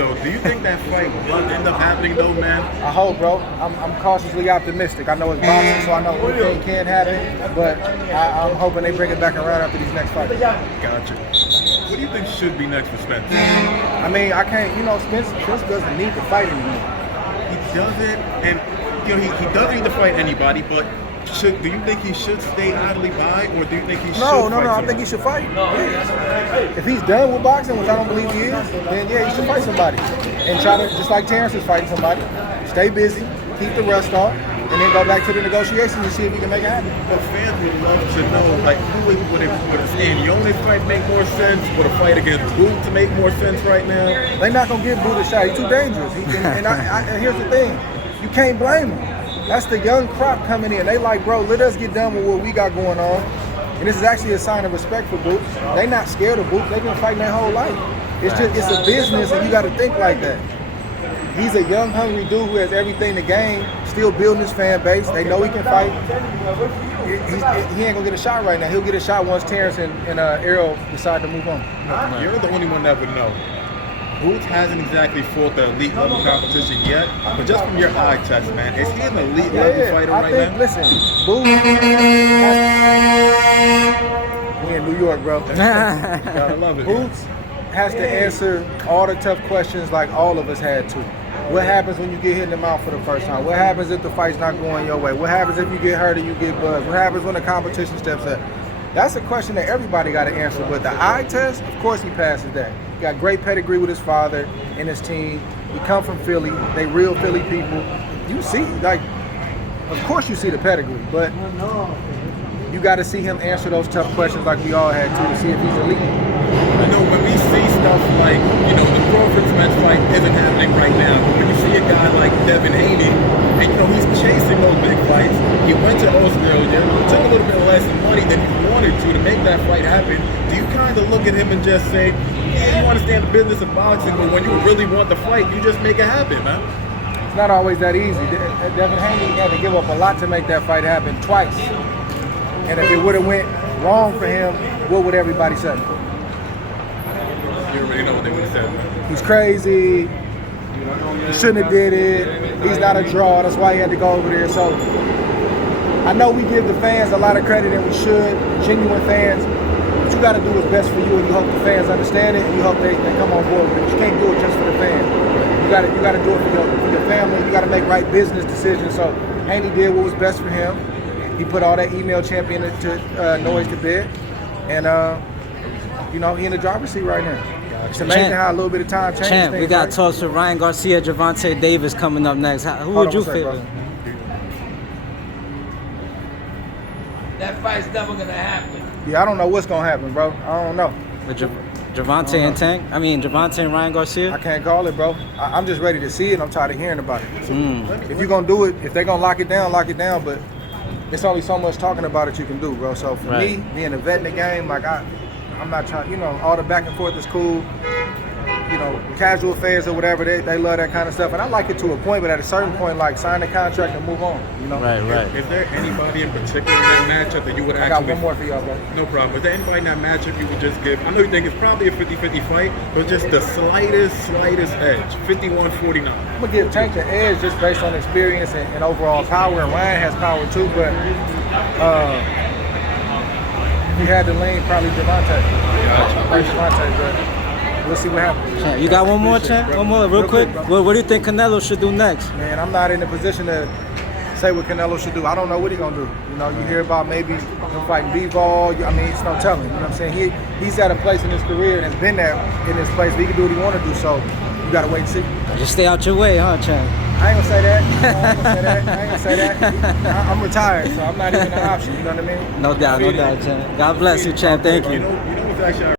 though, do you think that fight will end up happening though, man? I hope, bro. I'm cautiously optimistic. I know it's boxing, so I know anything can happen, but I'm hoping they bring it back around after these next fights. Gotcha. What do you think should be next for Spence? I mean, I can't, Spence doesn't need to fight anymore. He doesn't, and he doesn't need to fight anybody, but do you think he should stay idly by, or do you think he should fight No, I think he should fight. Yeah. If he's done with boxing, which I don't believe he is, then yeah, he should fight somebody. And try to, just like Terrence is fighting somebody, stay busy, keep the rust off, and then go back to the negotiations and see if he can make it happen. But fans would love to know, like, would a Stanionis fight make more sense? Would a fight against Boot to make more sense right now? They're not going to give Boot a shot. He's too dangerous. And here's the thing. You can't blame him. That's the young crop coming in. They like, bro, let us get done with what we got going on. And this is actually a sign of respect for Boot. They not scared of Boot. They've been fighting their whole life. It's a business, and you got to think like that. He's a young, hungry dude who has everything to gain, still building his fan base. They know he can fight. He ain't gonna get a shot right now. He'll get a shot once Terrence and Errol decide to move on. You're the only one that would know. Boots hasn't exactly fought the elite level competition yet, but just from your eye test, man, is he an elite level fighter right now? Listen, Boots. We in New York, bro. Gotta love it. Boots has to answer all the tough questions like all of us had to. What happens when you get hit in the mouth for the first time? What happens if the fight's not going your way? What happens if you get hurt or you get buzzed? What happens when the competition steps up? That's a question that everybody got to answer. But the eye test, of course he passes that. He got great pedigree with his father and his team. He come from Philly. They real Philly people. You see, like, of course you see the pedigree, but you got to see him answer those tough questions like we all had to see if he's elite. When we see stuff like, the Crawford Spence fight isn't happening right now, but when you see a guy like Devin Haney, and he's chasing those big fights, he went to Australia, took a little bit less money than he wanted to make that fight happen. Do you kind of look at him and just say, yeah, you understand the business of boxing, but when you really want the fight, you just make it happen, man? It's not always that easy. Devin Haney had to give up a lot to make that fight happen twice. And if it would have went wrong for him, what would everybody say? You already know what they would have said, man. He's crazy. He shouldn't have did it. He's not a draw. That's why he had to go over there. So I know we give the fans a lot of credit, and we should, genuine fans. But you got to do what's best for you, and you hope the fans understand it, and you hope they come on board with it. You can't do it just for the fans. You got to do it for your family. You got to make right business decisions. So Haney did what was best for him. He put all that email champion noise to bed, and he in the driver's seat right now. It's amazing how a little bit of time changes things. We got talks with Ryan Garcia, Gervonta Davis coming up next. Who would you favor? That fight's never gonna happen. Yeah, I don't know what's gonna happen, bro. I don't know. With Gervonta and Tank? Gervonta and Ryan Garcia? I can't call it, bro. I'm just ready to see it. I'm tired of hearing about it. If you're gonna do it, if they're gonna lock it down, but it's only so much talking about it you can do, bro. So for me, being a vet in the game, like I'm not trying, all the back and forth is cool. Casual fans or whatever, they love that kind of stuff. And I like it to a point, but at a certain point, like, sign the contract and move on, Right. Is there anybody in particular in that matchup that you would actually... I got one more for y'all, bro. No problem. Is there anybody in that matchup you would just give... I know you think it's probably a 50-50 fight, but just the slightest edge, 51-49. I'm going to give Tank the edge just based on experience and overall power, and Ryan has power too, but he had to lean probably Gervonta. But we'll see what happens. Champ, you got one more, Champ? One more, real quick? What do you think Canelo should do next? Man, I'm not in a position to say what Canelo should do. I don't know what he's going to do. You hear about maybe him fighting B-ball. It's no telling. You know what I'm saying? He's at a place in his career and has been there in this place. He can do what he want to do, so you got to wait and see. Just stay out your way, huh, Champ? I ain't going to say that. I ain't going to say that. I'm retired, so I'm not even an option. You know what I mean? No doubt, Champ. God bless you, Champ. Thank you. What's actually